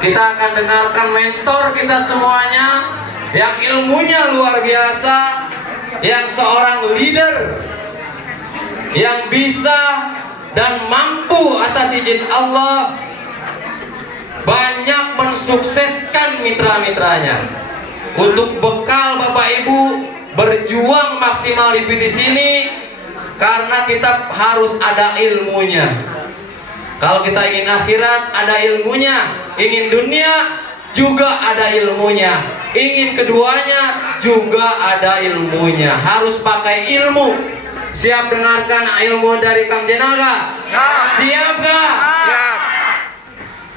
Kita akan dengarkan mentor kita semuanya yang ilmunya luar biasa, yang seorang leader yang bisa dan mampu atas izin Allah banyak mensukseskan mitra-mitranya. Untuk bekal Bapak Ibu berjuang maksimal di sini, karena kita harus ada ilmunya. Kalau kita ingin akhirat, ada ilmunya. Ingin dunia, juga ada ilmunya. Ingin keduanya, juga ada ilmunya. Harus pakai ilmu. Siap dengarkan ilmu dari Kang Jenal gak? Siap gak?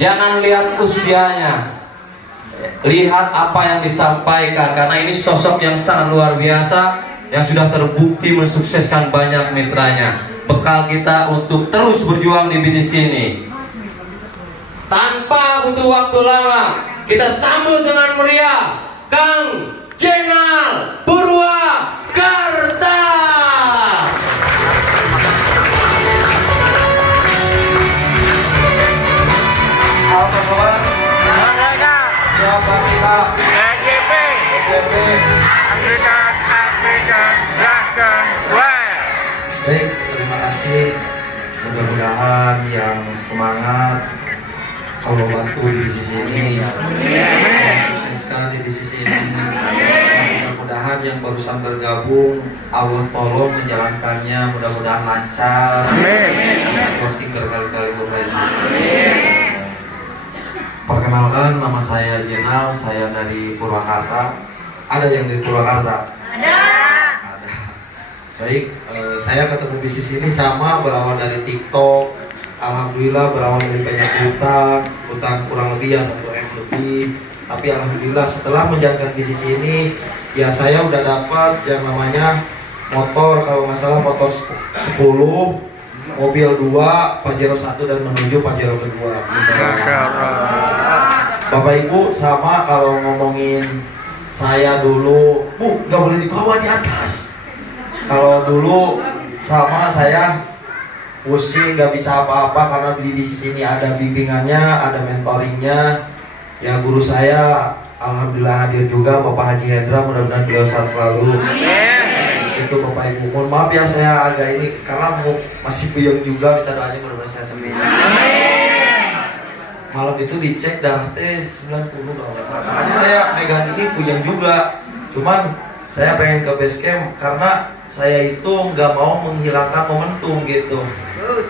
Jangan lihat usianya, lihat apa yang disampaikan. Karena ini sosok yang sangat luar biasa, yang sudah terbukti mensukseskan banyak mitranya. Bekal kita untuk terus berjuang di bisnis ini. Tanpa butuh waktu lama, kita sambut dengan meriah Kang Jenal Purwakarta. Apa kabar? Siapa kita? EGP American Dragon Well. Baik, terima kasih. Mudah-mudahan yang semangat Allah bantu di bisnis ini, sukseskan di bisnis ini. Mudah-mudahan yang barusan bergabung Allah tolong menjalankannya, mudah-mudahan lancar. Bisa closing berkali-kali lagi. Perkenalkan, nama saya Jenal, saya dari Purwakarta. Ada yang dari Purwakarta? Ada. Baik, saya ketemu bisnis ini sama berawal dari TikTok. Alhamdulillah berawal dari banyak hutang kurang lebih ya 1 M lebih. Tapi alhamdulillah setelah menjalankan bisnis ini, ya saya udah dapat yang namanya motor, kalau nggak salah motor 10, mobil 2, Pajero 1 dan menuju Pajero kedua. Bapak Ibu sama kalau ngomongin saya dulu, nggak boleh dibawa di atas. Kalau dulu sama saya pusing, nggak bisa apa-apa karena di bisnis ini ada bimbingannya, ada mentoringnya. Ya guru saya alhamdulillah hadir juga, Bapak Haji Hendra, mudah-mudahan beliau sehat selalu. Itu Bapak Ibu, mohon maaf ya saya agak ini karena masih puyeng juga, minta doanya mudah-mudahan saya sembuh. Malam itu dicek darah teh 90 kalau nggak salah. Makanya saya megang ini puyeng juga. Cuman saya pengen ke base camp karena saya itu nggak mau menghilangkan momentum gitu.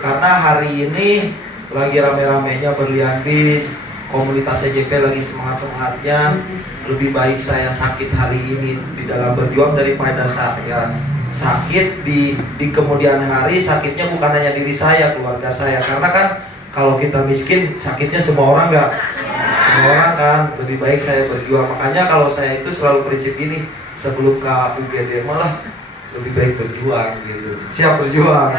Karena hari ini lagi rame-ramenya berlian bis, komunitas CJP lagi semangat-semangatnya. Lebih baik saya sakit hari ini di dalam berjuang daripada saya sakit di kemudian hari. Sakitnya bukan hanya diri saya, keluarga saya. Karena kan kalau kita miskin, sakitnya semua orang nggak? Semua orang kan, lebih baik saya berjuang. Makanya kalau saya itu selalu prinsip ini, sebelum ke UGD malah lebih baik berjuang gitu. Siap berjuang?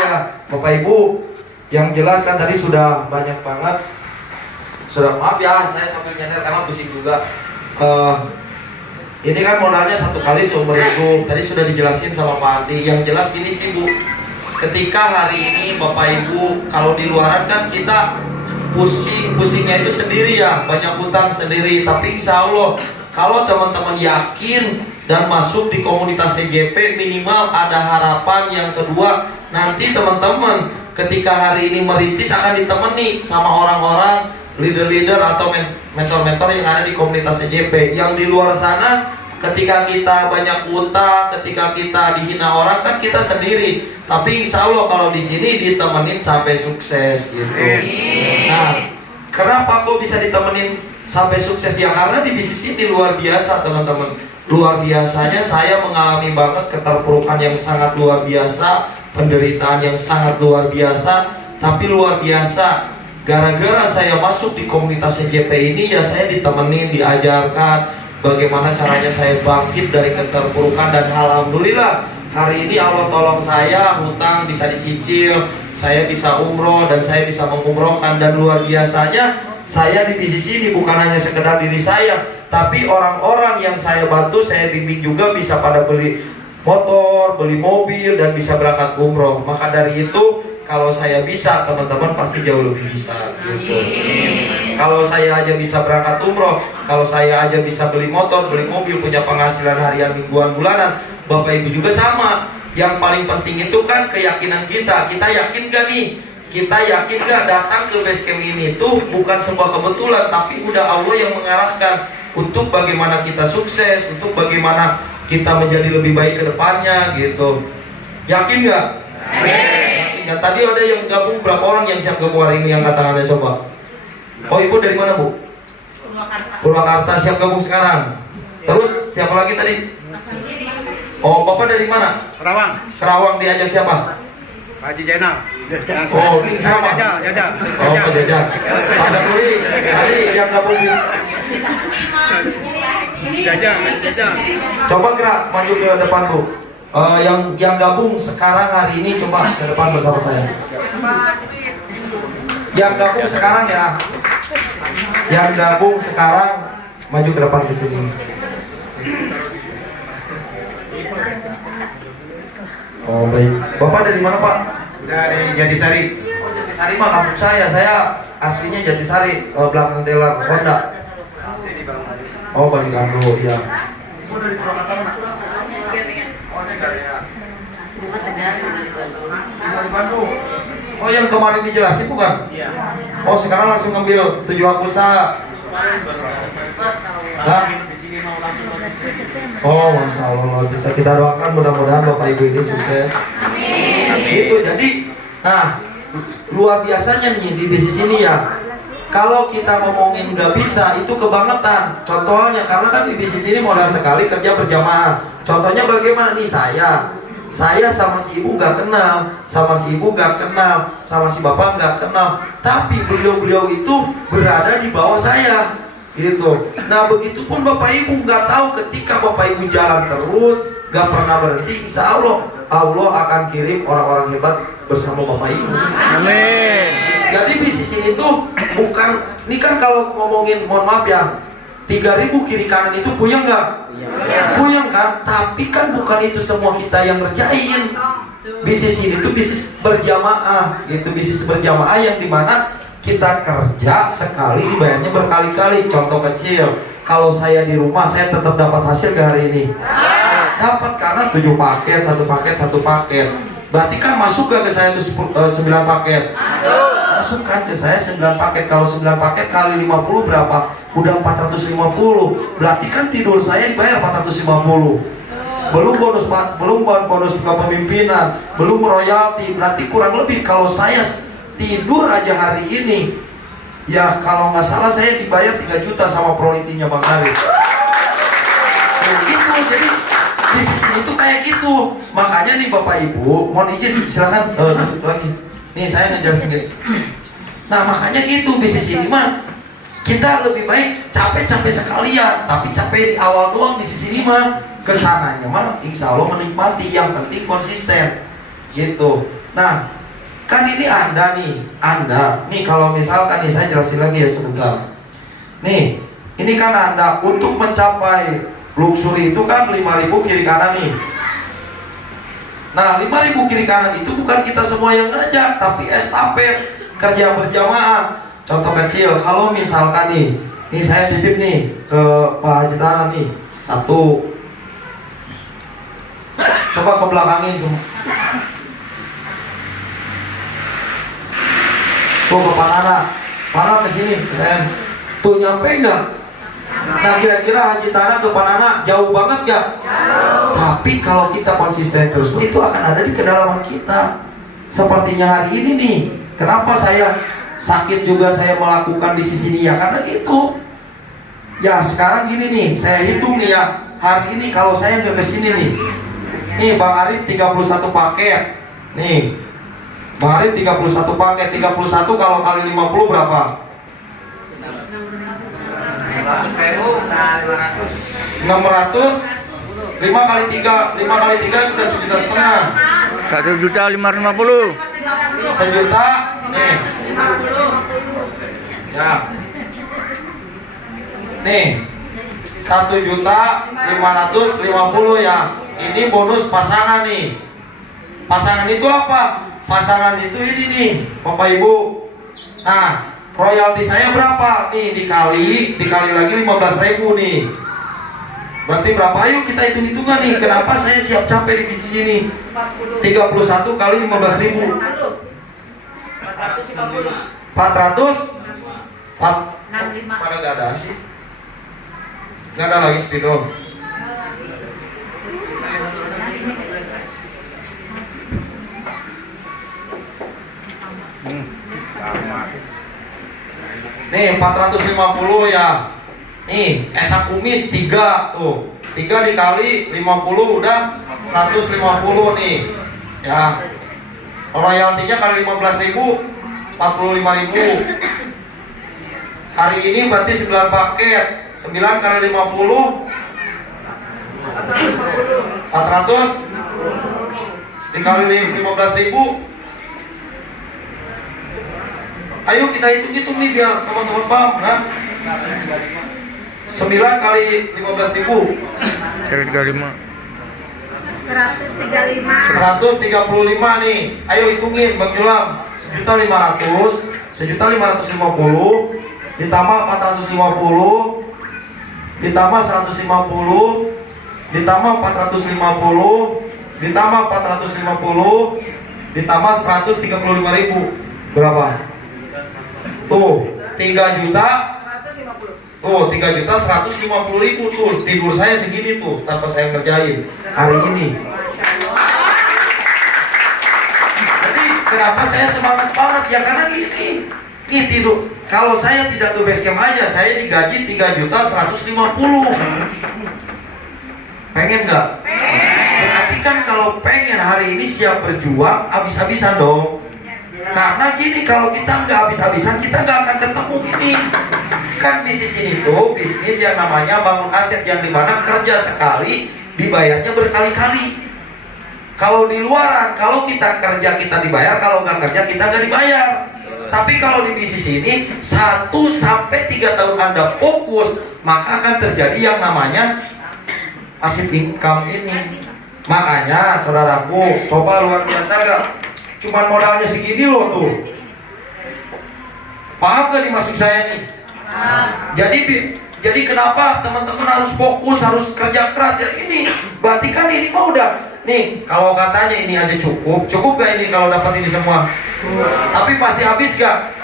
Iya, Bapak Ibu, yang jelas kan tadi sudah banyak banget. Sudah, maaf ya, saya sambil nyender karena pusing juga. Ini kan modalnya 1 kali seumur hidup. Tadi sudah dijelasin sama Pak Adi. Yang jelas gini sih Bu, ketika hari ini Bapak Ibu, kalau di luaran kan kita pusingnya itu sendiri ya, banyak hutang sendiri. Tapi insya Allah kalau teman-teman yakin dan masuk di komunitas TJP, minimal ada harapan. Yang kedua, nanti teman-teman ketika hari ini merintis akan ditemani sama orang-orang leader-leader atau mentor-mentor yang ada di komunitas TJP. Yang di luar sana, ketika kita banyak utang, ketika kita dihina orang kan kita sendiri. Tapi insya Allah kalau di sini ditemenin sampai sukses gitu. Nah, kenapa kok bisa ditemenin sampai sukses ya? Karena di bisnis ini luar biasa teman-teman. Luar biasanya saya mengalami banget keterpurukan yang sangat luar biasa, penderitaan yang sangat luar biasa. Tapi luar biasa, gara-gara saya masuk di komunitas CJP ini ya saya ditemenin, diajarkan bagaimana caranya saya bangkit dari keterpurukan. Dan alhamdulillah hari ini Allah tolong saya, hutang bisa dicicil, saya bisa umroh dan saya bisa mengumrohkan. Dan luar biasanya saya di bisnis ini bukan hanya sekedar diri saya, tapi orang-orang yang saya bantu, saya bimbing juga bisa pada beli motor, beli mobil dan bisa berangkat umroh. Maka dari itu kalau saya bisa, teman-teman pasti jauh lebih bisa gitu. Kalau saya aja bisa berangkat umroh, kalau saya aja bisa beli motor, beli mobil, punya penghasilan harian, mingguan, bulanan, Bapak Ibu juga sama. Yang paling penting itu kan keyakinan kita. Kita yakin gak nih? Kita yakin gak datang ke base camp ini tuh bukan sebuah kebetulan, tapi udah Allah yang mengarahkan untuk bagaimana kita sukses, untuk bagaimana kita menjadi lebih baik ke depannya gitu. Yakin gak? Yakin gak? Tadi ada yang gabung, berapa orang yang siap gabung hari ini? Angkat tangannya coba. Oh, Ibu dari mana, Bu? Purwakarta, siap gabung sekarang. Terus siapa lagi tadi? Oh, Bapak dari mana? Kerawang. Kerawang, diajak siapa? Pak Haji Jainal. Oh, ini sama. Jajal. Oh, Pak Jajal. Pak Sapuri, tadi yang gabung di... Jajal. Coba gerak maju ke depan, Bu. Yang gabung sekarang hari ini coba ke depan bersama saya. Yang gabung sekarang ya. Yang gabung sekarang maju ke depan ke sini. Oh, baik. Bapak dari mana, Pak? Dari Jatisari. Jatisari mah kampung saya aslinya Jatisari, belakang teler Honda. Oh, Bali Kando, iya. Oh, dari Purwakarta mana? Oh, dari Bandung. Oh, yang kemarin dijelasin bukan? Iya. Oh, sekarang langsung ngambil 7 hak usaha. Nah. Oh, Masya Allah, bisa kita doakan mudah-mudahan Bapak Ibu ini sukses. Amin. Itu jadi, nah luar biasanya nih di bisnis ini ya. Kalau kita ngomongin nggak bisa itu kebangetan. Contohnya karena kan di bisnis ini modal sekali kerja berjamaah. Contohnya bagaimana nih saya sama si ibu nggak kenal, sama si ibu nggak kenal, sama si bapak nggak kenal. Tapi beliau itu berada di bawah saya. Gitu. Nah begitupun Bapak Ibu nggak tahu ketika Bapak Ibu jalan terus nggak pernah berhenti, insya Allah akan kirim orang-orang hebat bersama Bapak Ibu. Amin. Jadi bisnis ini tuh bukan, ini kan kalau ngomongin, mohon maaf ya, 3.000 kiri kanan itu puyeng nggak? Puyeng kan? Tapi kan bukan itu semua kita yang ngerjain. Bisnis ini tuh bisnis berjamaah, gitu, bisnis berjamaah yang dimana kita kerja sekali dibayarnya berkali-kali. Contoh kecil, kalau saya di rumah saya tetap dapat hasil ke hari ini. Dapat karena 7 paket, satu paket. Berarti kan masuk gak ke saya itu 9 paket? Masuk kan ke saya 9 paket. Kalau 9 paket kali 50 berapa? Udah 450. Berarti kan tidur saya dibayar 450. Belum bonus kepemimpinan, belum royalti. Berarti kurang lebih kalau saya tidur aja hari ini ya kalau nggak salah saya dibayar 3 juta sama prolitinya Bang Arif. Gitu, jadi bisnis ini tuh kayak gitu. Makanya nih Bapak Ibu, mohon izin silakan duduk lagi. Nih saya ngejelasin gini. Nah makanya gitu, bisnis ini mah kita lebih baik capek-capek sekalian, tapi capek di awal doang. Bisnis ini mah kesananya mah insya Allah menikmati, yang penting konsisten gitu. Nah kan ini Anda nih kalau misalkan nih saya jelasin lagi ya sebentar. Nih, ini kan Anda untuk mencapai luxury itu kan 5.000 kiri kanan nih. Nah, 5.000 kiri kanan itu bukan kita semua yang ngajak, tapi estafet, kerja berjamaah. Contoh kecil, kalau misalkan nih saya titip nih ke Pak Haji Tanah nih, 1. Coba ke belakangin semua. Tuh ke Panana ke sini, tuh nyampe nggak? Nah kira-kira Haji Tanah ke Panana jauh banget nggak? Tapi kalau kita konsisten terus, itu akan ada di kedalaman kita. Sepertinya hari ini nih, kenapa saya sakit juga saya melakukan bisnis ini ya karena gitu. Ya sekarang gini nih, saya hitung nih ya, hari ini kalau saya nggak kesini nih Bang Arif 31 paket, nih. Bang Arif 31 paket, 31 kalau kali 50 berapa? 600. 5 kali 3 sudah 1,5 juta. 1.550.000. 1 juta nih. Ya. Nih. 1.550.000 ya. Ini bonus pasangan nih. Pasangan itu apa? Pasangan itu ini nih, Bapak Ibu. Nah, royalti saya berapa? Nih dikali lagi 15.000 nih. Berarti berapa? Ayo kita hitung-hitungan nih. Kenapa saya siap capek di bisnis ini? 31 kali 15.000. 400. 65. Pada gak ada sih? Gak ada lagi spidol. Nih 450 ya. Nih esak kumis 3 tuh. 3 dikali 50 udah 150 nih. Ya. Royaltinya kali 15.000 45.000. Hari ini berarti 9 paket. 9 kali 50 400 dikali 15.000. Ayo kita hitung-hitung nih biar teman-teman paham, nah. 9 kali 15.000 135. 135 nih. Ayo hitungin Bang Julam. 1.500, 1.550 ditambah 450 ditambah 150 ditambah 450 ditambah 450 ditambah 135.000 berapa? Tuh 3 juta. Tuh 3.150.000 tuh. Tidur saya segini tuh tanpa saya ngerjain hari ini. Jadi kenapa saya semangat banget ya, karena gini. Ini tidur. Kalau saya tidak ke base camp aja, saya digaji 3.150.000. Pengen nggak? Berarti kan kalau pengen hari ini siap berjuang habis-habisan dong. Karena gini, kalau kita nggak habis-habisan kita nggak akan ketemu ini. Kan bisnis ini tuh bisnis yang namanya bangun aset, yang dimana kerja sekali dibayarnya berkali-kali. Kalau di luaran, kalau kita kerja kita dibayar, kalau nggak kerja kita nggak dibayar. Tapi kalau di bisnis ini 1 sampai 3 tahun Anda fokus, maka akan terjadi yang namanya passive income ini. Makanya saudaraku, coba luar biasa gak? Cuman modalnya segini loh tuh. Paham gak nih maksud saya nih? Jadi kenapa teman-teman harus fokus, harus kerja keras ya ini? Berarti kan ini mah udah nih, kalau katanya ini aja cukup gak ini kalau dapat ini semua? Tapi pasti habis gak?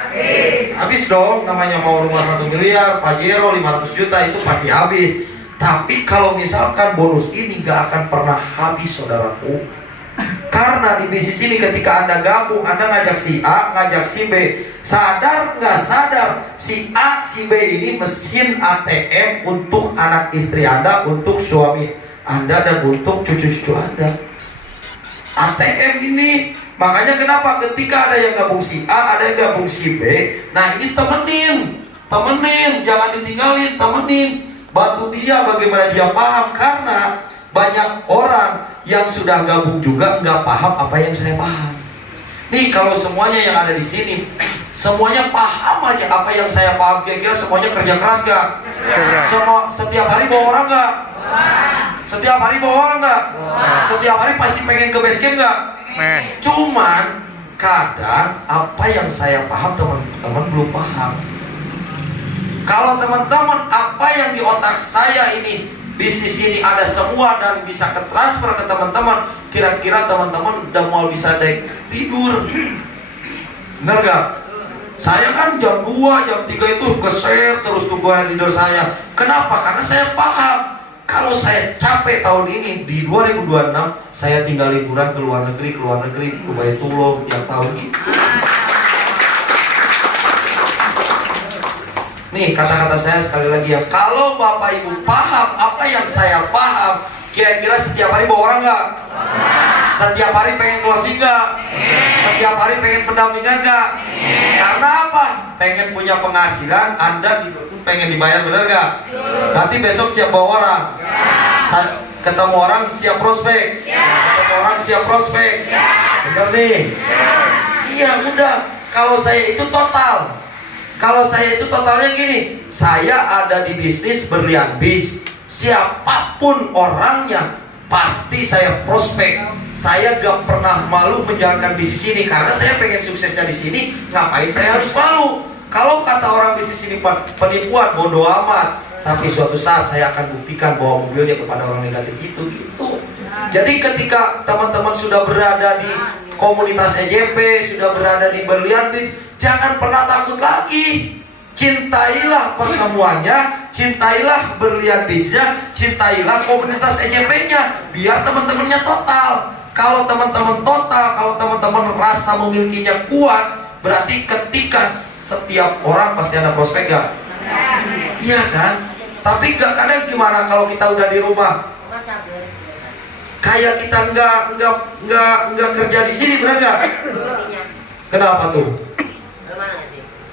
Habis dong, namanya mau rumah 1 miliar, Pajero 500 juta itu pasti habis. Tapi kalau misalkan bonus ini gak akan pernah habis saudaraku. Karena di bisnis ini ketika Anda gabung, Anda ngajak si A, ngajak si B, sadar nggak sadar si A, si B ini mesin ATM untuk anak istri Anda, untuk suami Anda, dan untuk cucu-cucu Anda. ATM ini, makanya kenapa ketika ada yang gabung si A, ada yang gabung si B, nah ini temenin, jangan ditinggalin, temenin, bantu dia bagaimana dia paham. Karena banyak orang yang sudah gabung juga nggak paham apa yang saya paham. Nih kalau semuanya yang ada di sini semuanya paham aja apa yang saya paham, kira-kira semuanya kerja keras gak? Semua setiap hari bawa orang gak? Setiap hari bawa orang gak? Setiap hari pasti pengen ke base camp gak? Cuman kadang apa yang saya paham teman-teman belum paham. Kalau teman-teman apa yang di otak saya ini, bisnis ini ada semua dan bisa ke transfer ke teman-teman, kira-kira teman-teman udah mau bisa tidur. Bener gak? Saya kan jam 2, jam 3 itu ke-share terus tuh leader saya. Kenapa? Karena saya paham kalau saya capek tahun ini di 2026 saya tinggal liburan ke luar negeri, ke Baitullah tiap tahun gitu. Nih kata-kata saya sekali lagi ya, kalau Bapak Ibu paham apa yang saya paham, kira-kira setiap hari bawa orang nggak? Setiap hari pengen closing nggak? Setiap hari pengen pendampingan nggak? Karena apa? Pengen punya penghasilan, Anda gitu pun pengen dibayar, bener nggak? Berarti besok siap bawa orang? Ketemu orang siap prospek? Ketemu orang siap prospek? Bener nih? Iya udah, kalau saya itu total. Kalau saya itu totalnya gini, saya ada di bisnis berlian beach, siapapun orangnya pasti saya prospek. Saya gak pernah malu menjalankan bisnis ini karena saya pengen suksesnya di sini. Ngapain saya harus malu? Kalau kata orang bisnis ini penipuan, bodoh amat. Tapi suatu saat saya akan buktikan bahwa mobilnya kepada orang negatif itu gitu. Jadi ketika teman-teman sudah berada di komunitas EJP, sudah berada di Berlian Beach, jangan pernah takut lagi. Cintailah pertemuannya, cintailah Berlian Beach-nya, cintailah komunitas EJP-nya, biar teman-temannya total. Kalau teman-teman total, kalau teman-teman rasa memilikinya kuat, berarti ketika setiap orang pasti ada prospek gak? Iya kan? Tapi gak kadang gimana kalau kita udah di rumah? Kayak kita nggak kerja di sini, benar nggak? Kenapa tuh?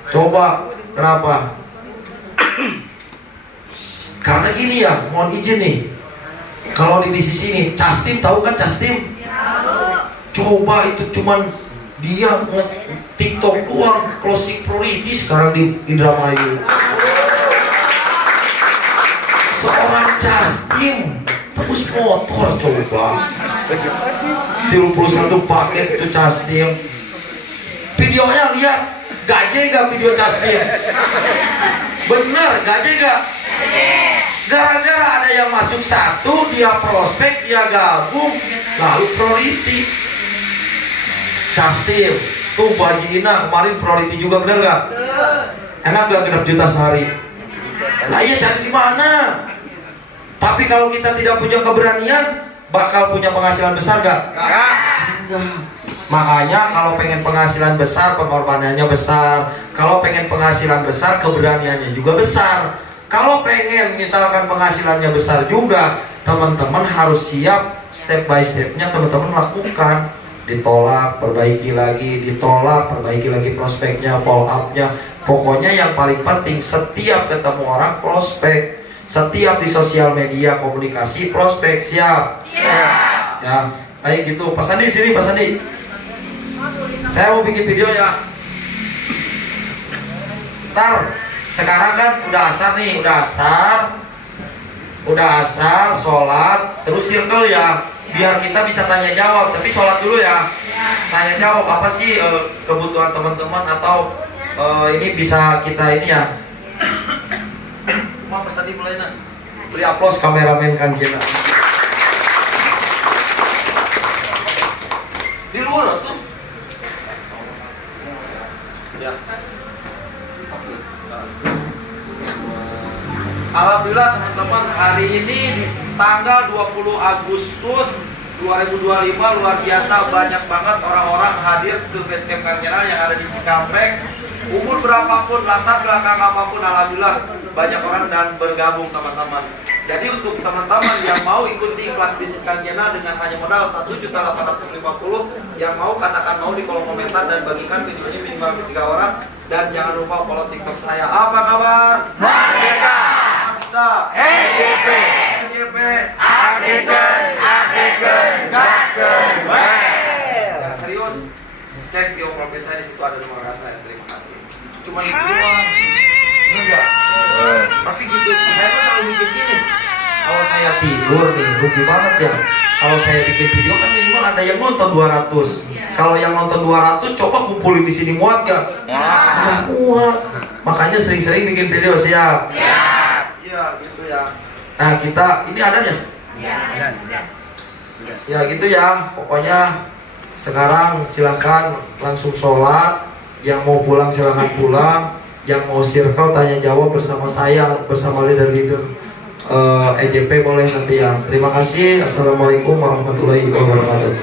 Coba, kenapa? Karena gini ya, mohon izin nih. Kalau di bisnis ini, Castim tahu kan Castim? Coba itu cuman dia TikTok doang, closing priority sekarang di Indramayu. Seorang Castim terus motor coba 31 paket itu Castim. Videonya lihat, gaje gak video Castim? Bener, gaje gak? Gara-gara ada yang masuk satu, dia prospek, dia gabung, lalu priority. Castim, tuh Bajina kemarin priority juga, bener gak? Enak gak genap juta sehari? Lah iya, cari di mana? Tapi kalau kita tidak punya keberanian, bakal punya penghasilan besar gak? Enggak. Makanya kalau pengen penghasilan besar, pengorbanannya besar. Kalau pengen penghasilan besar, keberaniannya juga besar. Kalau pengen misalkan penghasilannya besar juga, teman-teman harus siap step by stepnya teman-teman lakukan. Ditolak, perbaiki lagi, ditolak, perbaiki lagi prospeknya, follow up-nya. Pokoknya yang paling penting, setiap ketemu orang prospek. Setiap di sosial media komunikasi prospek, siap? Siap. Ya, ayo gitu. Pak Sandi sini, Pak Sandi. Saya mau bikin video ya. Ntar, sekarang kan udah asar nih, udah asar, sholat, terus circle ya. Biar kita bisa tanya jawab, tapi sholat dulu ya. Tanya jawab apa sih kebutuhan teman-teman atau ini bisa kita ini ya. Pas tadi mulai nak beli aplaus kameramen kan Jena di luar tuh ya. Alhamdulillah teman-teman, hari ini di tanggal 20 Agustus 2025 luar biasa banyak banget orang-orang hadir ke base camp Kanjena yang ada di Cikampek. Umur berapapun, latar belakang apapun, alhamdulillah banyak orang dan bergabung teman-teman. Jadi untuk teman-teman yang mau ikuti kelas bisnis Kanjena dengan hanya modal 1.850.000, yang mau katakan mau di kolom komentar dan bagikan videonya minimal ke 3 orang. Dan jangan lupa follow TikTok saya. Apa kabar? Merdeka! Kita EJP! EJP! Updatekan, gaskan, yang serius, cek di profil saya, di situ ada nomor saya. Terima kasih. Cuma itu doang. Enggak. Tapi gitu, saya tuh selalu mikir gini. Kalau saya tidur nih, rugi banget ya. Kalau saya bikin video kan minimal ada yang nonton 200. Kalau yang nonton 200, coba kumpulin di sini muat gak? Nggak muat. Makanya sering-sering bikin video, siap? Siap. Iya, gitu ya. Nah kita, ini ada ya? Ya gitu ya. Pokoknya sekarang silakan langsung sholat. Yang mau pulang silahkan pulang. Yang mau circle tanya jawab bersama saya, bersama leader-leader EJP boleh nanti ya. Terima kasih. Assalamualaikum warahmatullahi wabarakatuh.